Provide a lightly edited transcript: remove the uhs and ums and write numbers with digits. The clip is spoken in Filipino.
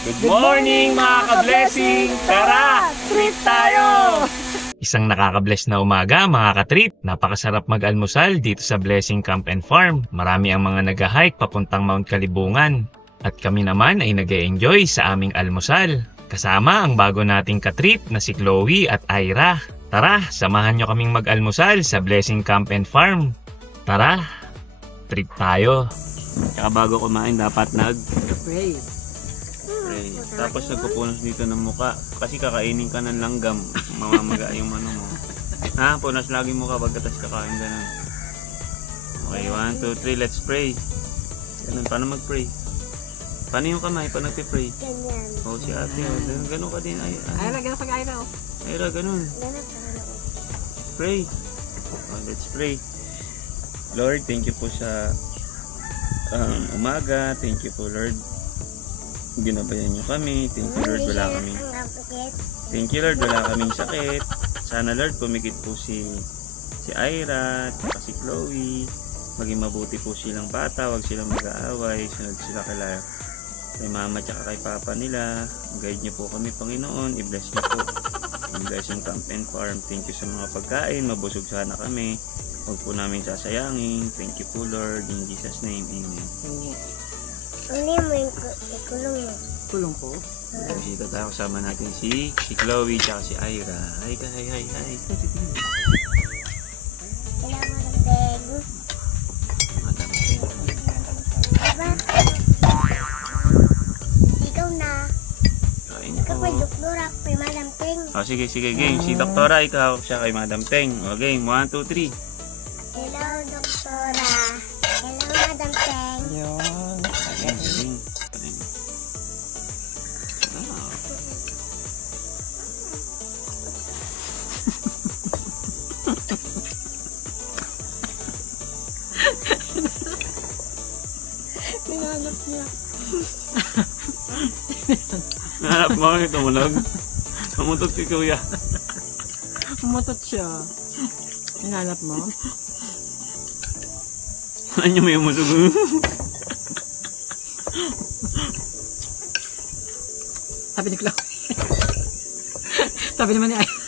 Good morning mga ka-blessing! Tara, trip tayo! Isang nakaka-bless na umaga mga ka-trip. Napakasarap mag-almusal dito sa Blessing Camp and Farm. Marami ang mga nag-hike papuntang Mount Kalibungan. At kami naman ay nag-e-enjoy sa aming almusal. Kasama ang bago nating ka-trip na si Chloe at Ira. Tara, samahan nyo kaming mag-almusal sa Blessing Camp and Farm. Tara, trip tayo. Tsaka bago kumain dapat Pray. Tapos nagpupunos dito ng muka. Kasi kakainin ka ng langgam. Mamamaga yung ano mo. Ha? Punas lagi mukha pagkatas kakain ganun. Okay, 1, 2, 3, let's pray. Ganun, paano mag-pray? Paano yung kamay pa nagpipray? Ganyan. Oh, si ate, oh. Ganun ka din. Ayra, ganun sa Ayra, oh. Ayra, ganun. Pray. Oh, let's pray. Lord, thank you po sa umaga. Thank you po, Lord. Ginabayan niyo kami. Thank you, Lord, wala kami. Thank you, Lord, wala kaming sakit. Sana, Lord, pumikit po si Ira at si Chloe. Maging mabuti po silang bata. Huwag silang mag-aaway. Sunod sila kay mama at kay papa nila. Guide niyo po kami, Panginoon. I-bless niyo po. I-bless yung Camp and Farm. Thank you sa mga pagkain. Mabusog sana kami. Huwag po namin sasayangin. Thank you po, Lord. In Jesus' name, amen. Ano mo yung kulong mo? Kulong ko. Dito tayo kasama natin si Chloe at si Ira. Hi. Madam Peng. Ikaw na. Ikaw pa doktora kay Madam Peng. Oh, sige, game. Si Doktora, ikaw siya kay Madam Peng. O, game. 1, 2, 3. Hello, doktora. Hello, Madam Peng. Yun. Galing. Hinanap niya. Nahanap mo yung tumunog. Tumutok si Kuya. Umutot siya. Hinanap mo? Ano niyo may umusog? Sabi ni Chloe. Sabi naman ni Ayra.